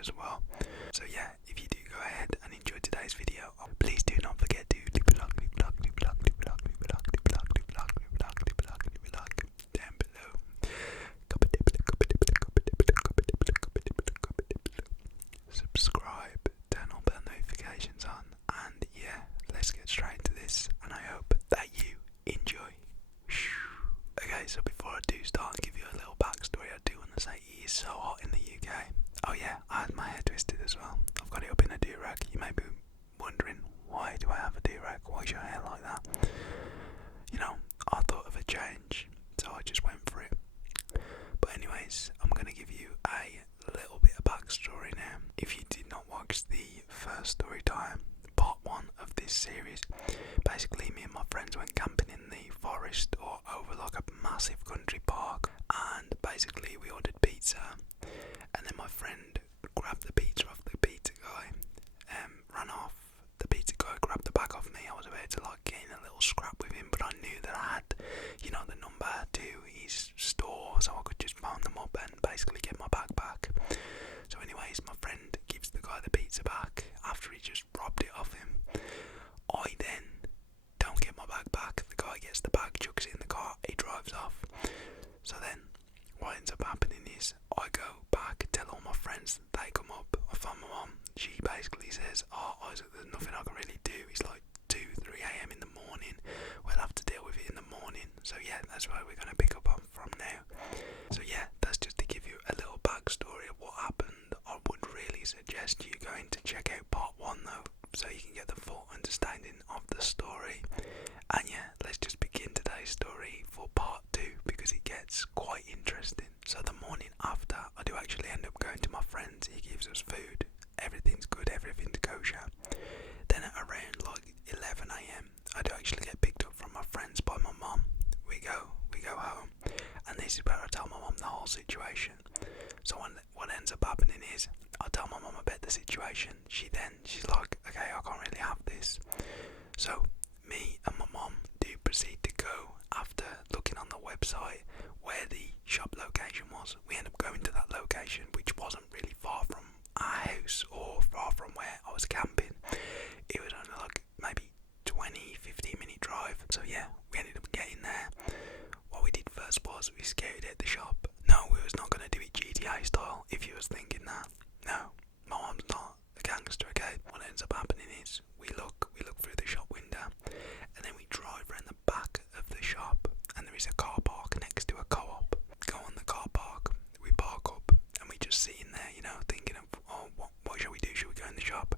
as well. So yeah, if you do go ahead and enjoy today's video, please do not forget to leave a like, leave a like, leave a like, leave a like, leave a like, leave a like, leave a like, leave a like, leave a like, leave a like down below. Subscribe, turn all bell notifications on, and yeah, let's get straight into this, and I hope that you enjoy. Okay, so before I do start and give you a little backstory, I do want to say it is so hot in the UK. Oh yeah, I had my hair twisted as well. I've got it up in a do-rag. You may be wondering, why do I have a do-rag? Why is your hair like that? You know, I thought of a change, so I just went for it. But anyways, I'm going to give you a little bit of backstory now. If you did not watch the first story time, part 1 of this series, basically me and my friends went camping in the forest or over like a massive country park, and basically we ordered pizza, and then my friend grabbed the pizza off the pizza guy, ran off. The pizza guy grabbed the bag off me. I was about to like get in a little scrap with him, but I knew that I had, you know, the number to his store, so I could just phone them up and basically get my bag back. So anyways, my friend gives the guy the pizza back after he just robbed it off him. I then don't get my bag back. The guy gets the bag, chucks it in the car, he drives off. So then what ends up happening is I go back, tell all my friends, they come up, I phone my mum. She basically says, oh Isaac, there's nothing I can really do. It's like 2-3 a.m. in the morning. We'll have to deal with it in the morning. So yeah, that's where we're going to pick up on from now. So yeah, that's just to give you a little backstory of what happened. I would really suggest you going to check out part 1 though, so you can get the full understanding of the story. And yeah, let's just begin today's story for part 2 because it gets quite interesting. So the morning after, I do actually end up going to my friend's. He gives us food. Everything's good, everything's kosher. Then at around like 11 a.m, I do actually get picked up from my friends by my mum. We go home, and this is where I tell my mum the whole situation. So what ends up happening is I tell my mum about the situation. She's like, okay, I can't really have this. So me and my mum do proceed to go after looking on the website where the shop location was. We end up going to that location, which wasn't really far from our house or far from where I was camping. It was only like maybe 20-15 minute drive. So yeah, we ended up getting there. What we did first was we scouted out the shop. No, we was not going to do it GTA style, if you was thinking that. No, my mum's not a gangster, okay? What ends up happening is we look through the shop window, and then we drive around the back of the shop, and there is a car park next to a co-op. Go on the car park, we park up, and we just sit in there, you know, thinking of, oh, what shall we do? Shall we go in the shop?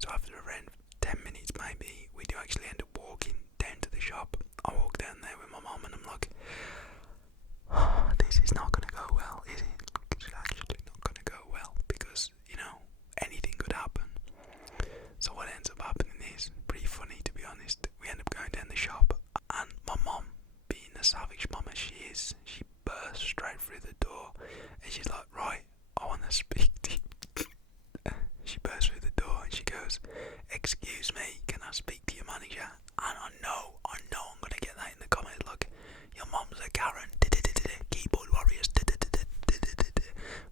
So after around 10 minutes maybe, we do actually end up walking down to the shop. I walk down there with my mum and I'm like, oh, this is not going to go well, is it? It's actually not going to go well because, you know, anything could happen. So what ends up happening is pretty funny, to be honest. We end up going down the shop, and my mum, being the savage mama she is, she bursts straight through the door and she's like, right, I want to speak to you. She bursts through the door and she goes, excuse me, can I speak to your manager? And I know I'm going to get that in the comments, like, your mum's a Karen, keyboard warriors,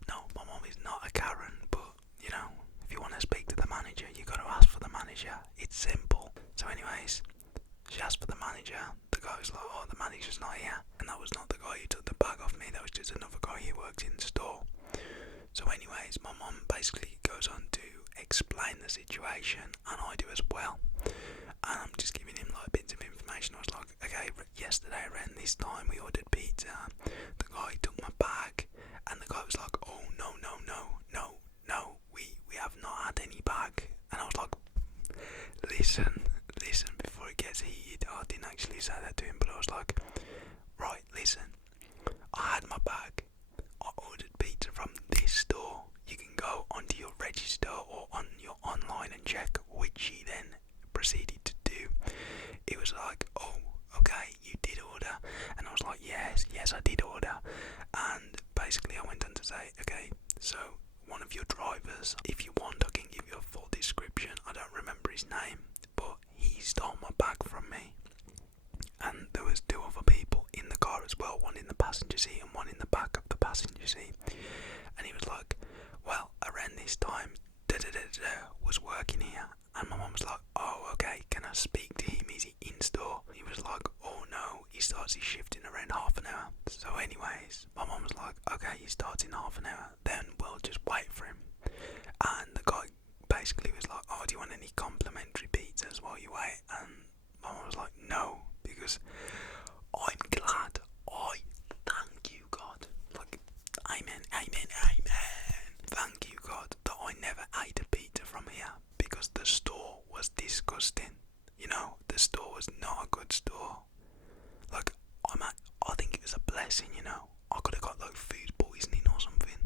no, my mum is not a Karen, but, you know, if you want to speak to the manager, you got to ask for the manager. It's simple. So anyways, she asked for the manager. The guy was like, oh, the manager's not here. And that was not the guy who took the bag off me, that was just another guy who works in the store. So anyways, my mum basically goes on to explain the situation, and I do as well. And I'm just giving him like bits of information. I was like, okay, yesterday around this time we ordered pizza. The guy took my bag, and the guy was like, oh, no, we have not had any bag. And I was like, listen, before it gets heated. I didn't actually say that to him, but I was like, right, listen, I had my bag. I ordered pizza from this store. You can go onto your register or on your online and check, which he then proceeded to do. It was like, oh, okay, you did order. And I was like, yes, I did order. And basically I went on to say, okay, so one of your drivers, if you want I can give you a full description. I don't remember his name, but he stole my bag from me. And there was 2 other people in the car as well, one in the passenger seat and one in the back of the passenger seat. And he was like, well, around this starts his shift in around half an hour. So anyways, my mum was like, okay, he starts in half an hour, then we'll just wait for him. And the guy basically was like, oh, do you want any complimentary pizzas while you wait? And my mum was like, no, because I'm glad, thank you God, like, amen, amen, amen, thank you God that I never ate a pizza from here, because the store was disgusting. You know, the store was not a good store. Like, I think it was a blessing, you know. I could have got like food poisoning or something.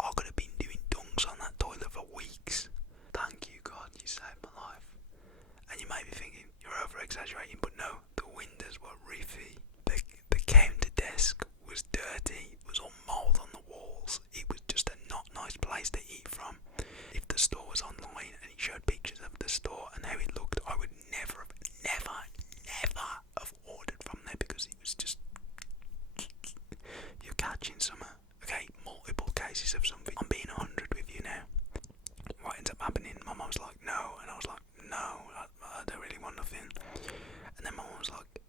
I could have been doing dunks on that toilet for weeks. Thank you God, you saved my life. And you may be thinking, you're over exaggerating, but no, the windows were riffy. The counter desk was dirty, it was all mould on the walls. It was just a not nice place to eat from. If the store was online and it showed pictures of the store and how it looked, I would never have ordered from there, because it was just, you're catching summer. Okay, multiple cases of something. I'm being 100 with you now. What ends up happening, my mum was like, no, and I was like, no, I don't really want nothing. And then my mum was like,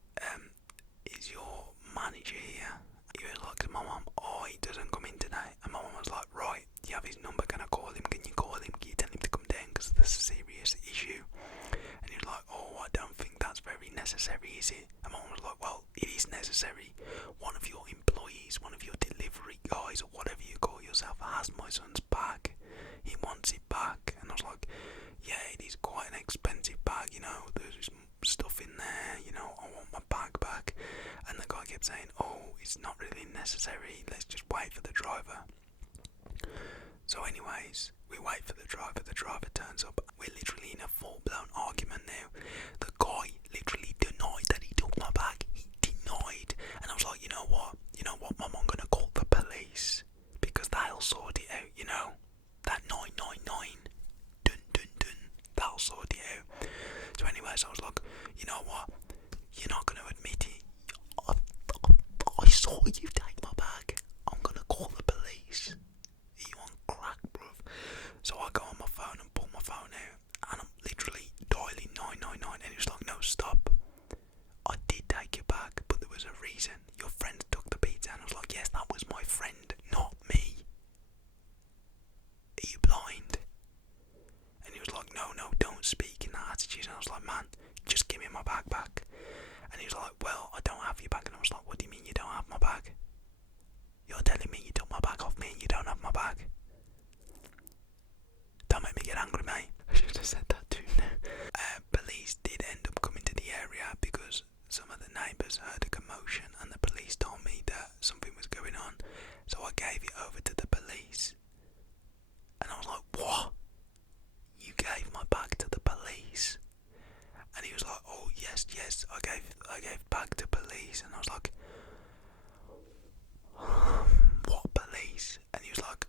is your manager here? He was like, my mum, oh, he doesn't come in today. And my mum was like, right, you have his number, can I call him? Can you call him? Can you tell him to come down, because there's a serious issue? And he was like, oh, I don't think that's very necessary, is it? And my mum was like, well, it is necessary. One of your employees, one of your delivery guys, or whatever you call yourself, has my son's bag. He wants it back. And I was like, yeah, it is quite an expensive bag, you know, there's stuff in there, you know, I want my bag back. And the guy kept saying, oh, it's not really necessary, let's just wait for the driver. So anyways, we wait for the driver turns up. We're literally in a full-blown argument now. The guy literally denied that he took my bag. He denied. And I was like, you know what, mum, I'm gonna call the police, because they'll sort it out, you know. That 999, dun dun dun, they'll sort it out. So anyways, I was like, you know what, you're not gonna admit it. I saw you take my bag. I'm gonna call the police. Are you on crack, bruv? So I go on my phone and pull my phone out, and I'm literally dialing 999, and he was like, no, stop. I did take your bag, but there was a reason. Your friend took the pizza. And I was like, yes, that was my friend, not me. Are you blind? And he was like, no, don't speak in that attitude. And I was like, man, just give me my bag back. And he was like, well, I don't have your bag. And I was like, what do you mean you don't have my bag? You're telling me you took my bag off me and you don't have my bag? Don't make me get angry, mate. I should have said that too now. Police did end up coming to the area, because some of the neighbours heard a commotion and the police told me that something was going on. So I gave it over to the police. And I was like, what? You gave my bag to the police? And he was like, oh, yes, I gave bag to police. And I was like, what police? And he was like,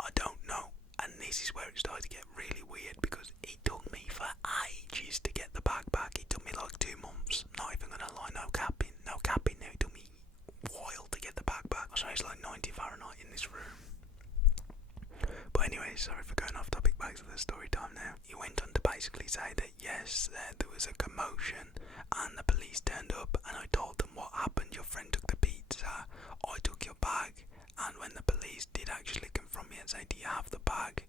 I don't know. And this is where it started to get really weird, because it took me for ages to get the bag back. It took me like 2 months. Not even gonna lie, no capping now. It took me a while to get the bag back. So it's like 90 Fahrenheit in this room. But anyway, sorry for going off topic, back to the story time now. He went on to basically say that yes, there was a commotion and the police turned up, and I told them what happened. Your friend took the pizza, I took your bag. And when the police did actually confront me and say, do you have the bag?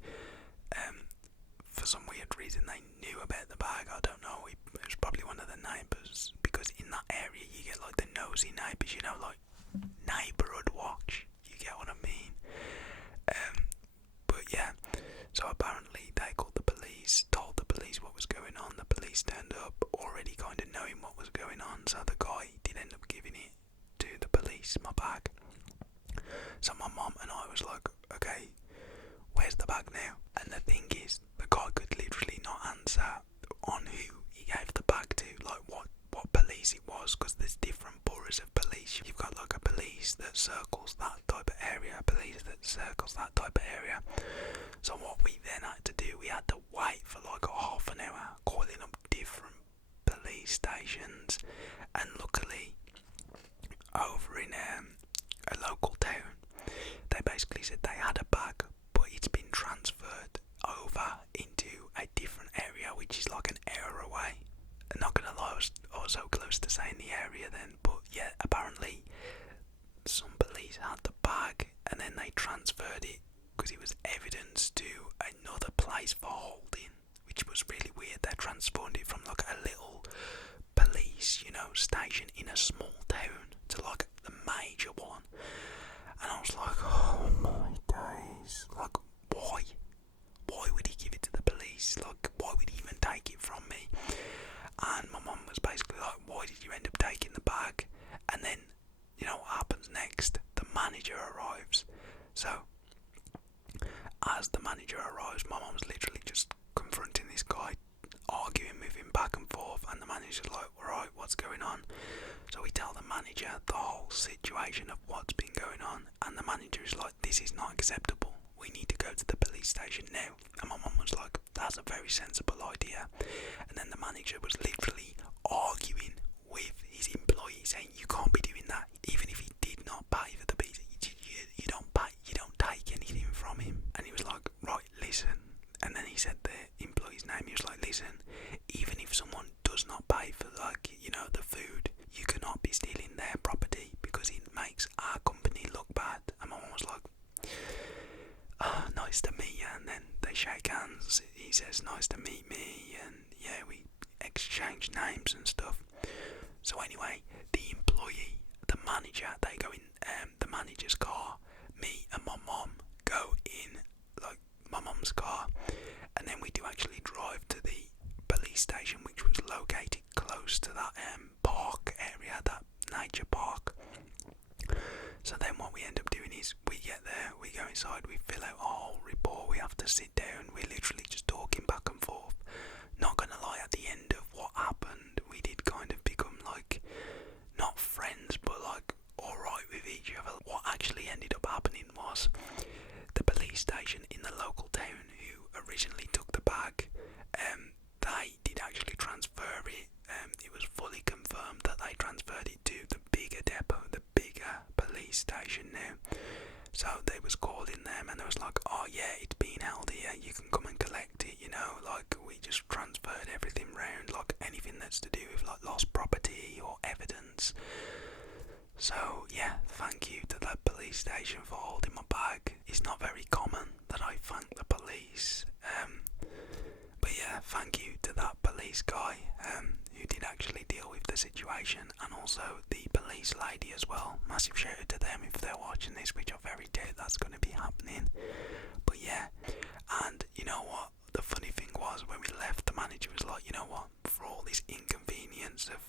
For some weird reason they knew about the bag. I don't know, it was probably one of the neighbours, because in that area you get like the nosy neighbours, you know, like neighbourhood watch, you get what I mean? But yeah, so apparently they called the police, told the police what was going on. The police turned up already kind of knowing what was going on, so the guy did end up giving it to the police, my bag. So my mum and I was like, okay, where's the bag now? And the thing is, the guy could literally not answer on who he gave the bag to, like what police it was, because there's different boroughs of police. You've got like a police that circles that type of area, a police that circles that type of area. So what we then had to do, we had to wait for like a half an hour, calling up different police stations, and luckily over in a local town, they basically said they had a bag, but it's been transferred over into a different area, which is like an hour away. I'm not gonna lie, I was so close to saying the area next, the manager arrives. So, as the manager arrives, my mum's literally just confronting this guy, arguing with him back and forth, and the manager's like, right, what's going on? So we tell the manager the whole situation of what's been going on, and the manager is like, this is not acceptable. We need to go to the police station now. And my mum was like, that's a very sensible idea. And then the manager was literally arguing with his employee, saying, you can't be doing that. Even if he did not pay for the pizza, you don't pay, you don't take anything from him. And he was like, right, listen. And then he said the employee's name. He was like, listen, even if someone does not pay for, like, you know, the food, you cannot be stealing their property because it makes our company look bad. And my mum was like, nice to meet you. And then they shake hands. He says, nice to meet me. And yeah, we exchange names and stuff. So anyway, the employee, the manager, they go in the manager's car. Me and my mum go in, like, my mum's car, and then we do actually drive to the police station, which was located close to that park area, that nature park. So then what we end up doing is we get there, we go inside, we fill out a whole report, we have to sit down, we're literally just talking back and forth. Not gonna lie, at the end of what happened, we did kind of become, like, not friends, but like alright with each other. What actually ended up happening was the police station in the local town who originally took the bag, they did actually transfer it. It was fully confirmed that they transferred it to the bigger depot, the bigger police station now. So they was calling them and they was like, oh yeah, it's being held here, you can come and collect it, you know, like we just transferred everything round, like anything that's to do with like lost property or evidence. So yeah, thank you to that police station for holding my bag. It's not very common that I thank the police, but yeah, thank you to that police guy who did actually deal with the situation, and also the police lady as well. Massive shout out to them if they're watching this, which I very doubt that's going to be happening. But yeah, and you know what? The funny thing was, when we left, the manager was like, you know what? For all this inconvenience of,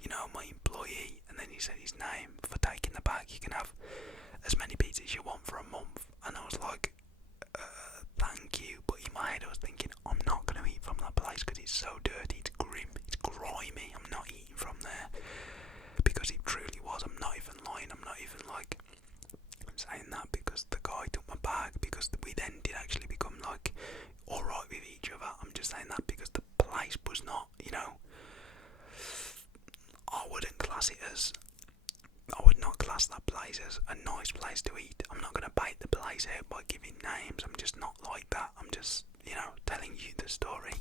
you know, my employee, and then he said his name, for taking the bag, you can have as many pizzas as you want for a month. And I was like, thank you. But in my head I was thinking, I'm not going to eat from that place because it's so dirty, it's grim, it's grimy. I'm not eating from there, because it truly was. I'm not even lying. I'm not even like saying that because the guy took my bag, because we then did actually become like alright with each other. I'm just saying that because the place was not, you know, I would not class that place as a nice place to eat. I'm not going to bait the place out by giving names. I'm just not like that. I'm just, you know, telling you the story.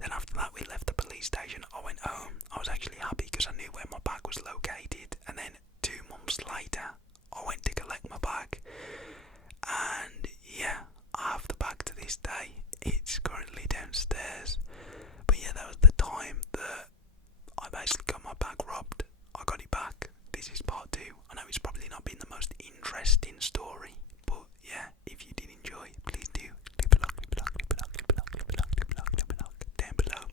Then after that we left the police station. I went home. I was actually happy because I knew where my bag was located. And then 2 months later I went to collect my bag. And yeah, I have the bag to this day. It's currently downstairs. But yeah, that was the time that I basically got my bag robbed. I got it back. This is part 2. I know it's probably not been the most interesting story, but yeah, if you did enjoy, please do leave a like down below.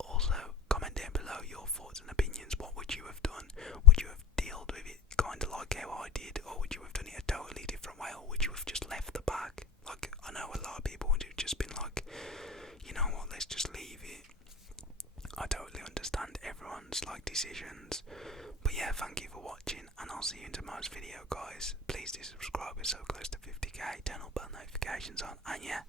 Also, comment down below your thoughts and opinions. What would you have done? Would you have dealt with it kind of like how I did, or would you have done it a totally different way, or would you have just left the bag? Like, I know a lot of people would have just been like, you know what, let's just leave it. I totally understand everyone's like decisions. But yeah, thank you for watching, and I'll see you in tomorrow's video, guys. Please do subscribe, we're so close to 50k, turn all bell notifications on, and yeah,